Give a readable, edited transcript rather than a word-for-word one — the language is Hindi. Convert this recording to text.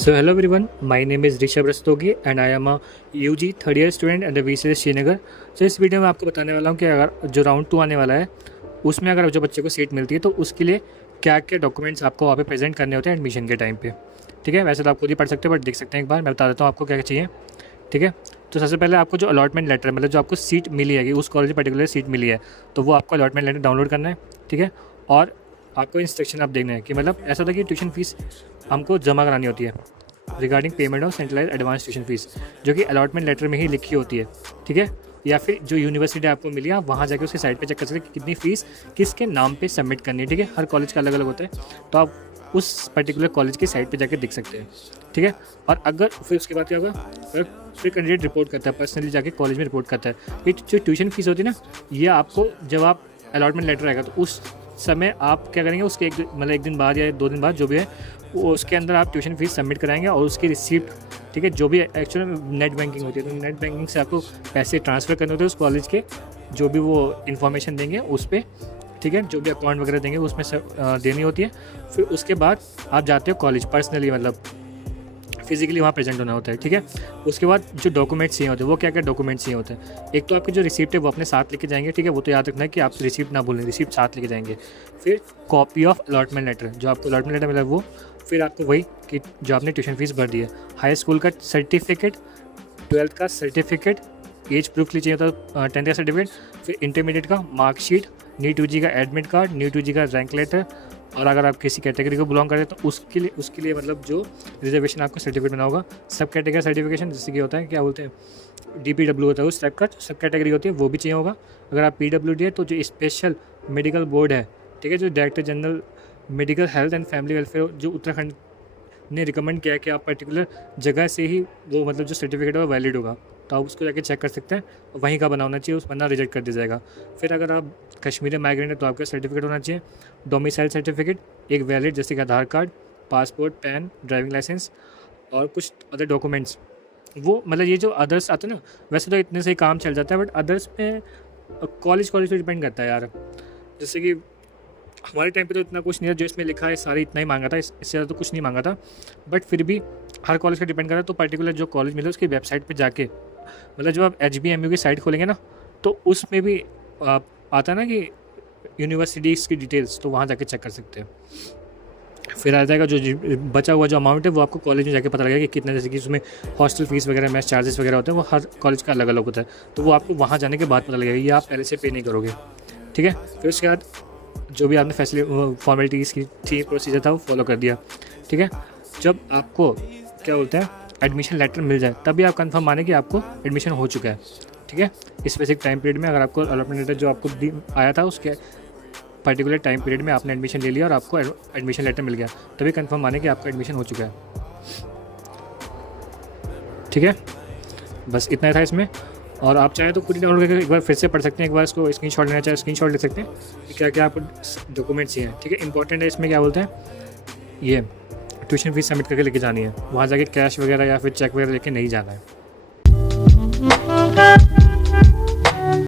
So hello everyone, my name is Rishabh Rastogi and I am a UG third year student at the VCS Srinagar. तो इस वीडियो में आपको बताने वाला हूँ कि अगर जो राउंड 2 आने वाला है उसमें अगर जो बच्चे को सीट मिलती है तो उसके लिए क्या क्या डॉक्यूमेंट्स आपको वहाँ पे प्रेजेंट करने होते हैं एडमिशन के टाइम पे। ठीक है, वैसे तो आप खुद ही पढ़ सकते हो बट देख सकते हैं एक बार मैं बता देता हूँ आपको क्या क्या चाहिए। ठीक है, तो सबसे पहले आपको जो अलॉटमेंट लेटर मतलब जो आपको सीट मिली है उस कॉलेज में पर्टिकुलर सीट मिली है तो वो आपको अलॉटमेंट लेटर डाउनलोड करना है। ठीक है, और आपको इंस्ट्रक्शन आप देखना है कि मतलब ऐसा होता है कि ट्यूशन फीस हमको जमा करानी होती है regarding payment of centralise advance tuition fees, जो कि अलॉटमेंट लेटर में ही लिखी होती है। ठीक है, या फिर जो यूनिवर्सिटी आपको मिली आप वहाँ जाके उसके साइट पे चेक कर सकते हैं कि कितनी फ़ीस किसके नाम पे सबमिट करनी है। ठीक है, हर कॉलेज का अलग अलग होता है तो आप उस पर्टिकुलर कॉलेज की साइट पे जाके देख सकते हैं। ठीक है, और अगर फिर उसके बाद क्या होगा, फिर कैंडिडेट रिपोर्ट करता है, पर्सनली जाके कॉलेज में रिपोर्ट करता है। ये जो ट्यूशन फीस होती है ना, ये आपको जब आप अलॉटमेंट लेटर आएगा तो उस समय आप क्या करेंगे, उसके एक दिन बाद या 2 दिन बाद जो भी है वो उसके अंदर आप ट्यूशन फीस सबमिट कराएंगे और उसकी रिसिप्ट, ठीक है, जो भी एक्चुअली नेट बैंकिंग होती है तो नेट बैंकिंग से आपको पैसे ट्रांसफ़र करने होते हैं उस कॉलेज के, जो भी वो इन्फॉर्मेशन देंगे उस पर। ठीक है, जो भी अकाउंट वगैरह देंगे उसमें से देनी होती है। फिर उसके बाद आप जाते हो कॉलेज पर्सनली, मतलब फिजिकली वहाँ प्रेजेंट होना होता है। ठीक है, उसके बाद जो डॉक्यूमेंट्स चाहिए होते हैं वो क्या क्या डॉक्यूमेंट्स चाहिए होते हैं, एक तो आपकी जो रिसिप्ट है वो अपने साथ लेके जाएंगे। ठीक है, वो तो याद रखना है कि आप रिसिप्ट ना भूलें, रिसिप्ट साथ लेके जाएंगे। फिर कॉपी ऑफ अलॉटमेंट लेटर, जो आपको अलॉटमेंट लेटर मिला वो, फिर आपको वही कि जो आपने ट्यूशन फीस भर दी है, हाई स्कूल का सर्टिफिकेट, 12th का सर्टिफिकेट, एज प्रूफ के लिए चाहिए होता है 10th का सर्टिफिकेट, फिर इंटरमीडिएट का मार्कशीट, नीट यूजी का एडमिट कार्ड, नीट यूजी का रैंक लेटर, और अगर आप किसी कैटेगरी को बिलोंग करते हैं तो उसके लिए मतलब जो रिजर्वेशन आपको सर्टिफिकेट बना होगा, सब कैटेगरी सर्टिफिकेशन जैसे कि होता है क्या बोलते हैं DPW होता है, उस टाइप का सब कैटेगरी होती है वो भी चाहिए होगा। अगर आप PWD है तो जो स्पेशल मेडिकल बोर्ड है, ठीक है, जो director general medical health and family welfare जो उत्तराखंड ने रिकमेंड किया है कि आप पर्टिकुलर जगह से ही वो मतलब जो सर्टिफिकेट है वो वैलिड होगा, तो आप उसको जाके चेक कर सकते हैं, वहीं का बना होना चाहिए, उस वरना रिजेक्ट कर दिया जाएगा। फिर अगर आप कश्मीरी माइग्रेंट है तो आपका सर्टिफिकेट होना चाहिए, डोमिसाइल सर्टिफिकेट, एक वैलिड जैसे कि Aadhaar card, passport, PAN, driving licence और कुछ अदर डॉक्यूमेंट्स। वो मतलब ये जो अदर्स आते हैं ना, वैसे तो इतने से ही काम चल जाता है बट अदर्स में कॉलेज पे डिपेंड करता है यार। जैसे कि हमारे टाइम पे तो इतना कुछ नहीं था, जो इसमें लिखा है सारी इतना ही मांगा था, इससे ज़्यादा तो कुछ नहीं मांगा था, बट फिर भी हर कॉलेज का डिपेंड कर रहा है। तो पर्टिकुलर जो कॉलेज मिले उसकी वेबसाइट पे जाके, मतलब जब आप HBMU की साइट खोलेंगे ना तो उसमें भी आता है ना कि यूनिवर्सिटीज़ की डिटेल्स, तो वहाँ जाके चेक कर सकते हैं। फिर आ जाएगा जो बचा हुआ जो अमाउंट है वो आपको कॉलेज में जाके पता लगेगा कि कितना, जैसे कि उसमें हॉस्टल फीस वगैरह, मैस चार्जेस वगैरह होते हैं, वो हर कॉलेज का अलग अलग होता है, तो वो आपको वहाँ जाने के बाद पता लगेगा, ये आप पहले से पे नहीं करोगे। ठीक है, फिर उसके बाद जो भी आपने फॉर्मेलिटीज़ की थी, प्रोसीजर था वो फॉलो कर दिया। ठीक है, जब आपको क्या बोलते हैं एडमिशन लेटर मिल जाए तभी आप कंफर्म माने कि आपको एडमिशन हो चुका है। ठीक है, स्पेसिफिक टाइम पीरियड में अगर आपको अलॉटमेंट लेटर जो आपको आया था उसके पर्टिकुलर टाइम पीरियड में आपने एडमिशन ले लिया और आपको एडमिशन लेटर मिल गया, तभी कंफर्म माने कि आपका एडमिशन हो चुका है। ठीक है, बस इतना था इसमें, और आप चाहें तो खुद ही डाउनलोड करके एक बार फिर से पढ़ सकते हैं, एक बार इसको स्क्रीनशॉट लेना चाहे स्क्रीनशॉट ले सकते हैं कि क्या क्या आपको डॉक्यूमेंट्स चाहिए। ठीक है, इंपॉर्टेंट है इसमें क्या बोलते हैं, ये ट्यूशन फीस सबमिट करके लेके जानी है, वहाँ जाके कैश वगैरह या फिर चेक वगैरह लेके नहीं जाना है।